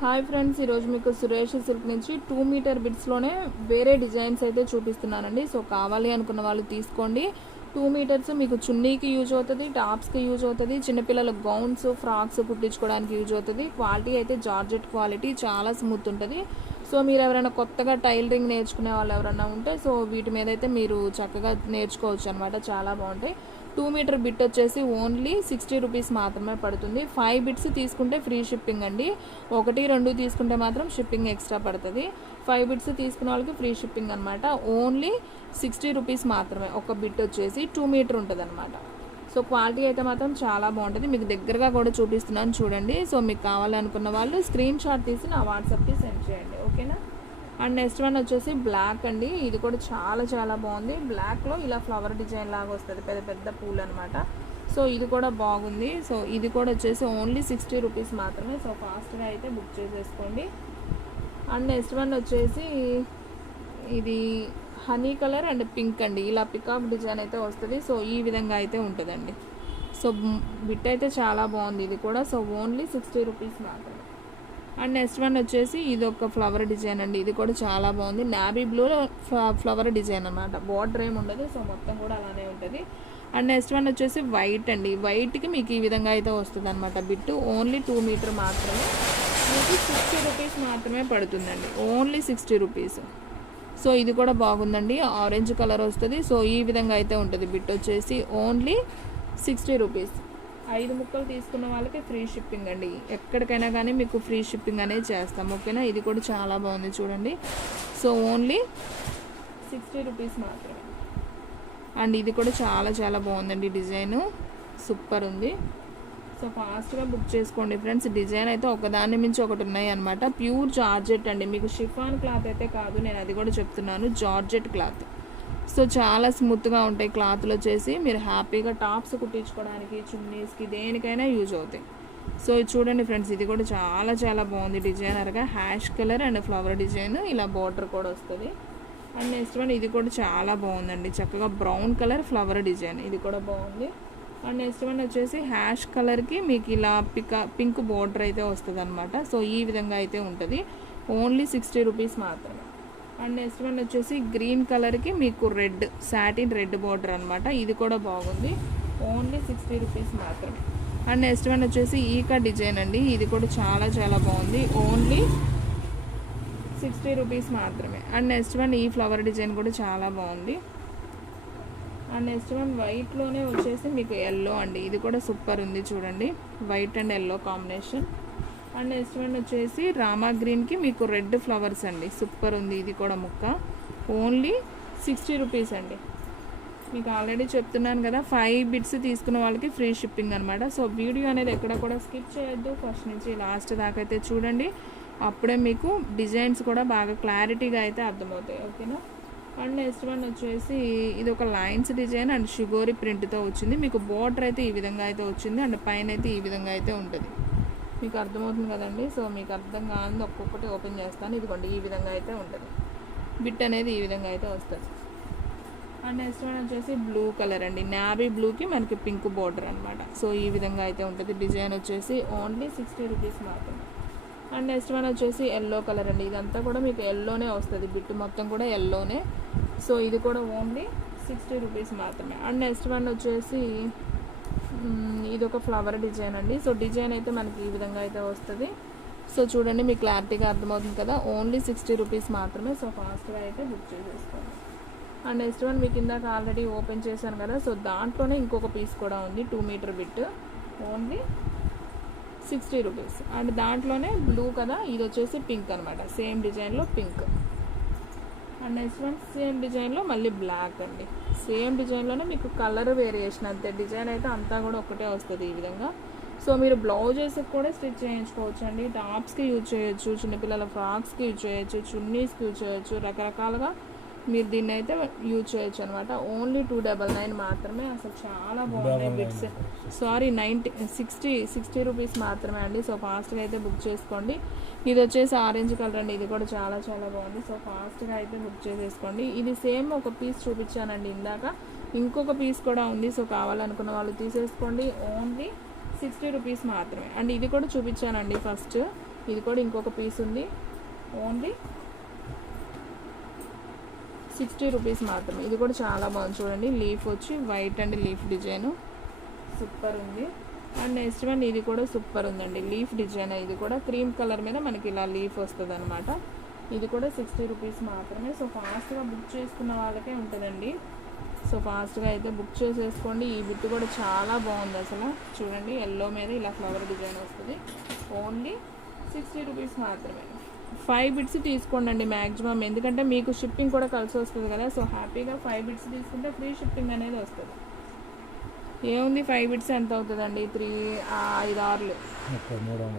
Hi friends, ఈరోజు మీకు Suresh silk నుంచి 2 మీటర్ బిట్స్లోనే వేరే డిజైన్స్ అయితే చూపిస్తున్నానండి. సో కావాలి అనుకున్న వాళ్ళు తీసుకోండి. 2 మీటర్స్ మీకు చున్నీకి యూజ్ అవుతుంది, టాప్స్కి యూజ్ అవుతుంది, చిన్నపిల్లల గౌన్స్ ఫ్రాక్స్ కుట్టించుకోవడానికి యూజ్ అవుతుంది. క్వాలిటీ అయితే జార్జెట్ క్వాలిటీ, చాలా స్మూత్ ఉంటుంది. సో మీరు ఎవరైనా కొత్తగా టైలరింగ్ నేర్చుకునే వాళ్ళు ఎవరైనా ఉంటే సో వీటి మీద అయితే మీరు చక్కగా నేర్చుకోవచ్చు అనమాట. చాలా బాగుంటాయి. 2 మీటర్ బిట్ వచ్చేసి ఓన్లీ 60 రూపీస్ మాత్రమే పడుతుంది. 5 బిట్స్ తీసుకుంటే ఫ్రీ షిప్పింగ్ అండి. 1, 2 తీసుకుంటే మాత్రం షిప్పింగ్ ఎక్స్ట్రా పడుతుంది. 5 బిట్స్ తీసుకున్న వాళ్ళకి ఫ్రీ షిప్పింగ్ అనమాట. ఓన్లీ 60 రూపీస్ మాత్రమే. ఒక బిట్ వచ్చేసి 2 మీటర్ ఉంటుంది అనమాట. సో క్వాలిటీ అయితే మాత్రం చాలా బాగుంటుంది. మీకు దగ్గరగా కూడా చూపిస్తున్నాను చూడండి. సో మీకు కావాలనుకున్న వాళ్ళు స్క్రీన్ షాట్ తీసి నా వాట్సాప్కి సెండ్ చేయండి, ఓకేనా. అండ్ నెక్స్ట్ వన్ వచ్చేసి బ్లాక్ అండి. ఇది కూడా చాలా బాగుంది. బ్లాక్లో ఇలా ఫ్లవర్ డిజైన్ లాగా వస్తుంది, పెద్ద పెద్ద పూలు అనమాట. సో ఇది కూడా బాగుంది. సో ఇది కూడా వచ్చేసి ఓన్లీ 60 రూపీస్ మాత్రమే. సో ఫాస్ట్గా అయితే బుక్ చేసేసుకోండి. అండ్ నెక్స్ట్ వన్ వచ్చేసి ఇది హనీ కలర్ అండ్ పింక్ అండి. ఇలా పికాక్ డిజైన్ అయితే వస్తుంది. సో ఈ విధంగా అయితే ఉంటుందండి. సో బిట్ అయితే చాలా బాగుంది ఇది కూడా. సో ఓన్లీ 60 రూపీస్ మాత్రమే. అండ్ నెక్స్ట్ వన్ వచ్చేసి ఇది ఒక ఫ్లవర్ డిజైన్ అండి. ఇది కూడా చాలా బాగుంది. నావీ బ్లూలో ఫ్లవర్ డిజైన్ అనమాట. బార్డర్ ఏమి ఉండదు. సో మొత్తం కూడా అలానే ఉంటుంది. అండ్ నెక్స్ట్ వన్ వచ్చేసి వైట్ అండి. వైట్కి మీకు ఈ విధంగా అయితే వస్తుంది అనమాట. బిట్టు ఓన్లీ 2 మీటర్ మాత్రమే. మీకు 60 రూపీస్ మాత్రమే పడుతుందండి. Only 60 rupees. సో ఇది కూడా బాగుందండి. ఆరెంజ్ కలర్ వస్తుంది. సో ఈ విధంగా అయితే ఉంటుంది. బిట్ వచ్చేసి ఓన్లీ 60 రూపీస్. 5 ముక్కలు తీసుకున్న వాళ్ళకి ఫ్రీ షిప్పింగ్ అండి. ఎక్కడికైనా కానీ మీకు ఫ్రీ షిప్పింగ్ అనేది చేస్తాం, ఓకేనా. ఇది కూడా చాలా బాగుంది చూడండి. సో ఓన్లీ 60 రూపీస్ మాత్రమే. అండ్ ఇది కూడా చాలా బాగుందండి. డిజైను సూపర్ ఉంది. సో ఫాస్ట్గా బుక్ చేసుకోండి ఫ్రెండ్స్. డిజైన్ అయితే ఒకదాని మించి ఒకటి ఉన్నాయి అనమాట. ప్యూర్ జార్జెట్ అండి. మీకు షిఫాన్ క్లాత్ అయితే కాదు, నేను అది కూడా చెప్తున్నాను. Georgette cloth. సో చాలా స్మూత్గా ఉంటాయి క్లాత్లు వచ్చేసి. మీరు హ్యాపీగా టాప్స్ కుట్టించుకోవడానికి, చున్నీస్కి, దేనికైనా యూజ్ అవుతాయి. సో చూడండి ఫ్రెండ్స్, ఇది కూడా చాలా బాగుంది. డిజైనర్గా hash colour and flower design, ఇలా బార్డర్ కూడా వస్తుంది. అండ్ నెక్స్ట్ వన్ ఇది కూడా చాలా బాగుందండి. చక్కగా బ్రౌన్ కలర్ ఫ్లవర్ డిజైన్, ఇది కూడా బాగుంది. అండ్ నెక్స్ట్ వన్ వచ్చేసి హ్యాష్ కలర్కి మీకు ఇలా పింక్ బార్డర్ అయితే వస్తుంది అనమాట. సో ఈ విధంగా అయితే ఉంటుంది. ఓన్లీ 60 రూపీస్ మాత్రమే. అండ్ నెక్స్ట్ వన్ వచ్చేసి గ్రీన్ కలర్కి మీకు రెడ్ సాటిన్ రెడ్ బార్డర్ అనమాట. ఇది కూడా బాగుంది. ఓన్లీ 60 రూపీస్ మాత్రమే. అండ్ నెక్స్ట్ వన్ వచ్చేసి ఈకా డిజైన్ అండి. ఇది కూడా చాలా బాగుంది. ఓన్లీ 60 రూపీస్ మాత్రమే. అండ్ నెక్స్ట్ వన్ ఈ ఫ్లవర్ డిజైన్ కూడా చాలా బాగుంది. అండ్ నెక్స్ట్ వన్ వైట్లోనే వచ్చేసి మీకు ఎల్లో అండి. ఇది కూడా సూపర్ ఉంది చూడండి. White and yellow combination. And next one వచ్చేసి రామా గ్రీన్కి మీకు రెడ్ ఫ్లవర్స్ అండి. సూపర్ ఉంది. ఇది కూడా ముక్క. ఓన్లీ 60 రూపీస్ అండి. మీకు ఆల్రెడీ చెప్తున్నాను కదా, 5 బిట్స్ తీసుకున్న వాళ్ళకి ఫ్రీ షిప్పింగ్ అనమాట. సో వీడియో అనేది ఎక్కడ కూడా స్కిప్ చేయొద్దు. ఫస్ట్ నుంచి లాస్ట్ దాకా అయితే చూడండి. అప్పుడే మీకు డిజైన్స్ కూడా బాగా క్లారిటీగా అయితే అర్థమవుతాయి, ఓకేనా. అండ్ నెక్స్ట్ వన్ వచ్చేసి ఇది ఒక లైన్స్ డిజైన్ అండ్ షుగోరి ప్రింట్తో వచ్చింది. మీకు బోర్డర్ అయితే ఈ విధంగా అయితే వచ్చింది. అండ్ పైన అయితే ఈ విధంగా అయితే ఉంటుంది. మీకు అర్థమవుతుంది కదండి. సో మీకు అర్థం కాదు, ఒక్కొక్కటి ఓపెన్ చేస్తాను. ఇదిగోండి ఈ విధంగా అయితే ఉంటుంది. బిట్ అనేది ఈ విధంగా అయితే వస్తుంది. అండ్ నెక్స్ట్ వన్ వచ్చేసి బ్లూ కలర్ అండి. నావీ బ్లూకి మనకి పింక్ బోర్డర్ అనమాట. సో ఈ విధంగా అయితే ఉంటుంది. డిజైన్ వచ్చేసి ఓన్లీ 60 రూపీస్ మాత్రమే. అండ్ నెక్స్ట్ వన్ వచ్చేసి ఎల్లో కలర్ అండి. ఇదంతా కూడా మీకు ఎల్లోనే వస్తుంది. బిట్ మొత్తం కూడా ఎల్లోనే. సో ఇది కూడా ఓన్లీ 60 రూపీస్ మాత్రమే. అండ్ నెక్స్ట్ వన్ వచ్చేసి ఇది ఒక ఫ్లవర్ డిజైన్ అండి. సో డిజైన్ అయితే మనకి ఈ విధంగా అయితే వస్తుంది. సో చూడండి, మీకు క్లారిటీగా అర్థమవుతుంది కదా. ఓన్లీ 60 రూపీస్ మాత్రమే. సో ఫాస్ట్గా అయితే బుక్ చేసేసుకోండి. అండ్ నెక్స్ట్ వన్ మీకు ఇందాక ఆల్రెడీ ఓపెన్ చేశాను కదా. సో దాంట్లోనే ఇంకొక పీస్ కూడా ఉంది. 2 meter bit. Only 60 rupees. And దాంట్లోనే బ్లూ కదా, ఇది వచ్చేసి పింక్ అనమాట. సేమ్ డిజైన్లో pink. And next one same డిజైన్లో మళ్ళీ బ్లాక్ అండి. సేమ్ డిజైన్లోనే మీకు కలర్ వేరియేషన్ అంతే. డిజైన్ అయితే అంతా కూడా ఒకటే వస్తుంది ఈ విధంగా. సో మీరు బ్లౌజెస్కి కూడా స్టిచ్ చేయించుకోవచ్చు అండి. టాప్స్కి యూజ్ చేయొచ్చు, చిన్నపిల్లల ఫ్రాక్స్కి యూజ్ చేయొచ్చు, చున్నీస్కి యూజ్ చేయొచ్చు. రకరకాలుగా మీరు దీన్ని అయితే యూజ్ చేయొచ్చు అనమాట. ఓన్లీ 299 మాత్రమే. అసలు చాలా బాగున్నాయి బిట్స్. సారీ 60 రూపీస్ మాత్రమే అండి. సో ఫాస్ట్గా అయితే బుక్ చేసుకోండి. ఇది వచ్చేసి ఆరెంజ్ కలర్ అండి. ఇది కూడా చాలా బాగుంది. సో ఫాస్ట్గా అయితే బుక్ చేసేసుకోండి. ఇది సేమ్ ఒక పీస్ చూపించానండి ఇందాక. ఇంకొక పీస్ కూడా ఉంది. సో కావాలనుకున్న వాళ్ళు తీసేసుకోండి. ఓన్లీ 60 రూపీస్ మాత్రమే. అండ్ ఇది కూడా చూపించానండి ఫస్ట్. ఇది కూడా ఇంకొక పీస్ ఉంది, ఓన్లీ 60 రూపీస్ మాత్రమే. ఇది కూడా చాలా బాగుంది చూడండి, లీఫ్ వచ్చి white and leaf design super ఉంది. అండ్ నెక్స్ట్ వన్ ఇది కూడా సూపర్ ఉందండి, లీఫ్ డిజైన్. ఇది కూడా క్రీమ్ కలర్ మీద మనకి ఇలా లీఫ్ వస్తుంది అనమాట. ఇది కూడా 60 రూపీస్ మాత్రమే. సో ఫాస్ట్గా బుక్ చేసుకున్న వాళ్ళకే ఉంటుందండి. సో ఫాస్ట్గా అయితే బుక్ చేసేసుకోండి. ఈ బిట్ కూడా చాలా బాగుంది అసలు చూడండి, ఎల్లో మీద ఇలా ఫ్లవర్ డిజైన్ వస్తుంది. ఓన్లీ 60 రూపీస్ మాత్రమే. 5 బిట్స్ తీసుకోండి అండి మ్యాక్సిమం, ఎందుకంటే మీకు షిప్పింగ్ కూడా కలిసి వస్తుంది కదా. సో హ్యాపీగా 5 బిట్స్ తీసుకుంటే ఫ్రీ షిప్పింగ్ అనేది వస్తుంది. ఏముంది 5 బిట్స్ ఎంత అవుతుందండి, 5 6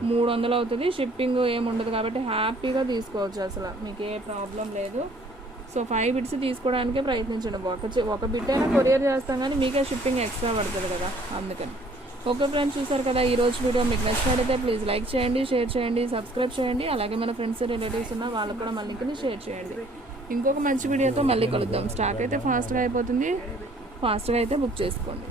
300 అవుతుంది. షిప్పింగ్ ఏమి ఉండదు కాబట్టి హ్యాపీగా తీసుకోవచ్చు, అసలు మీకు ఏ ప్రాబ్లం లేదు. సో 5 బిట్స్ తీసుకోవడానికే ప్రయత్నించండి. ఒక బిట్ అయినా కొరియర్ చేస్తాం కానీ మీకే షిప్పింగ్ ఎక్స్ట్రా పడుతుంది కదా, అందుకని. ఓకే ఫ్రెండ్స్, చూసారు కదా ఈరోజు వీడియో. మీకు నచ్చినట్లయితే ప్లీజ్ లైక్ చేయండి, షేర్ చేయండి, సబ్స్క్రైబ్ చేయండి. అలాగే మన ఫ్రెండ్స్ రిలేటివ్స్ ఉన్న వాళ్ళకు కూడా మన లింక్ని షేర్ చేయండి. ఇంకొక మంచి వీడియోతో మళ్ళీ కలుద్దాం. స్టాక్ అయితే ఫాస్ట్గా అయిపోతుంది, ఫాస్ట్గా అయితే బుక్ చేసుకోండి.